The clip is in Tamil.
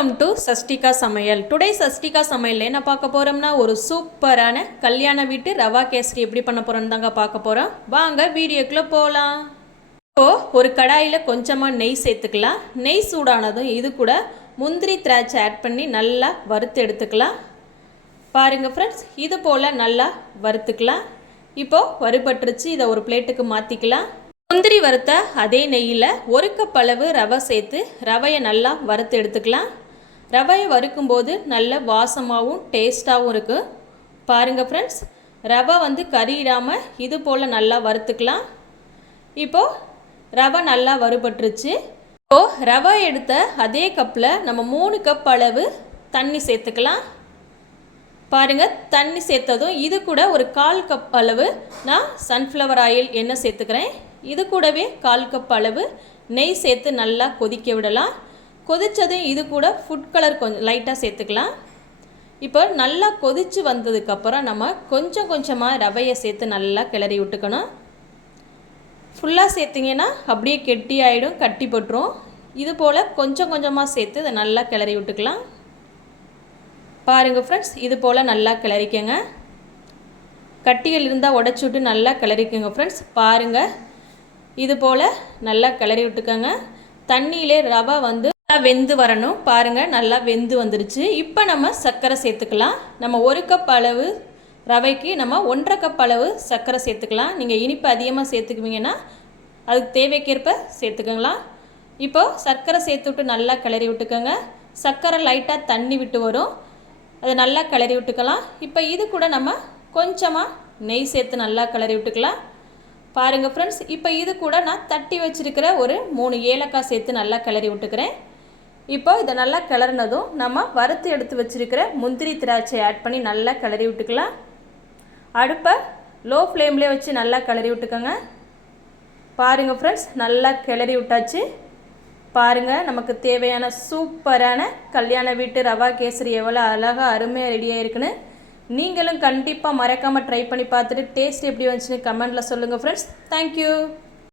வெல்கம் டு சஷ்டிகா சமையல். டுடே சஷ்டிகா சமையல் என்ன பார்க்க போகிறோம்னா ஒரு சூப்பரான கல்யாண வீட்டு ரவா கேசரி எப்படி பண்ண போகிறோன்னு தாங்க பார்க்க போகிறோம். வாங்க வீடியோக்குள்ளே போகலாம். இப்போது ஒரு கடாயில் கொஞ்சமாக நெய் சேர்த்துக்கலாம். நெய் சூடானதும் இது கூட முந்திரி திராட்சை ஆட் பண்ணி நல்லா வறுத்து எடுத்துக்கலாம். பாருங்கள் ஃப்ரெண்ட்ஸ், இது போல் நல்லா வறுத்துக்கலாம். இப்போது வறுபட்டுருச்சு, இதை ஒரு பிளேட்டுக்கு மாற்றிக்கலாம். முந்திரி வறுத்த அதே நெய்யில் ஒரு கப் அளவு ரவை சேர்த்து ரவையை நல்லா வறுத்து எடுத்துக்கலாம். ரவையை வறுக்கும்போது நல்ல வாசமாகவும் டேஸ்ட்டாகவும் இருக்குது. பாருங்கள் ஃப்ரெண்ட்ஸ், ரவை கறியிடாமல் இது போல் நல்லா வறுத்துக்கலாம். இப்போது ரவை நல்லா வறுபட்டுருச்சு. இப்போது ரவை எடுத்த அதே கப்பில் நம்ம 3 கப் அளவு தண்ணி சேர்த்துக்கலாம். பாருங்கள், தண்ணி சேர்த்ததும் இது கூட ஒரு 1/4 கப் அளவு நான் சன்ஃப்ளவர் ஆயில் எண்ணெய் சேர்த்துக்கிறேன். இது கூடவே 1/4 கப் அளவு நெய் சேர்த்து நல்லா கொதிக்க விடலாம். கொதித்ததும் இது கூட ஃபுட் கலர் கொஞ்சம் லைட்டாக சேர்த்துக்கலாம். இப்போ நல்லா கொதித்து வந்ததுக்கப்புறம் நம்ம கொஞ்சம் கொஞ்சமாக ரவையை சேர்த்து நல்லா கிளறி விட்டுக்கணும். ஃபுல்லாக சேர்த்திங்கன்னா அப்படியே கெட்டி ஆகிடும், கட்டி போட்டுரும். இது போல் கொஞ்சம் கொஞ்சமாக சேர்த்து இதை நல்லா கிளறி விட்டுக்கலாம். பாருங்கள் ஃப்ரெண்ட்ஸ், இது போல் நல்லா கிளறிக்கங்க. கட்டிகள் இருந்தால் உடச்சி விட்டு நல்லா கிளறிக்கங்க ஃப்ரெண்ட்ஸ். பாருங்கள், இது போல் நல்லா கிளறி விட்டுக்கோங்க. தண்ணியிலே ரவை வெந்து வரணும். பாருங்கள், நல்லா வெந்து வந்துருச்சு. இப்போ நம்ம சர்க்கரை சேர்த்துக்கலாம். நம்ம 1 கப் அளவு ரவைக்கு நம்ம 1.5 கப் அளவு சர்க்கரை சேர்த்துக்கலாம். நீங்கள் இனிப்பு அதிகமாக சேர்த்துக்குவீங்கன்னா அதுக்கு தேவைக்கேற்ப சேர்த்துக்கங்களா. இப்போது சர்க்கரை சேர்த்து விட்டு நல்லா கிளறி விட்டுக்கோங்க. சர்க்கரை லைட்டாக தண்ணி விட்டு வரும், அதை நல்லா கிளறி விட்டுக்கலாம். இப்போ இது கூட நம்ம கொஞ்சமாக நெய் சேர்த்து நல்லா கிளறி விட்டுக்கலாம். பாருங்கள் ஃப்ரெண்ட்ஸ், இப்போ இது கூட நான் தட்டி வச்சுருக்கிற ஒரு 3 ஏலக்காய் சேர்த்து நல்லா கிளறி விட்டுக்கிறேன். இப்போ இதை நல்லா கிளறினதும் நம்ம வறுத்து எடுத்து வச்சுருக்கிற முந்திரி திராட்சை ஆட் பண்ணி நல்லா கிளறி விட்டுக்கலாம். அடுப்பை லோ ஃப்ளேம்லேயே வச்சு நல்லா கிளறி விட்டுக்கோங்க. பாருங்கள் ஃப்ரெண்ட்ஸ், நல்லா கிளறி விட்டாச்சு. பாருங்கள், நமக்கு தேவையான சூப்பரான கல்யாண வீட்டு ரவா கேசரி எவ்வளோ அழகாக அருமையாக ரெடியாக இருக்குன்னு நீங்களும் கண்டிப்பாக மறக்காமல் ட்ரை பண்ணி பார்த்துட்டு டேஸ்ட் எப்படி வந்துச்சுன்னு கமெண்ட்டில் சொல்லுங்கள் ஃப்ரெண்ட்ஸ். தேங்க்யூ.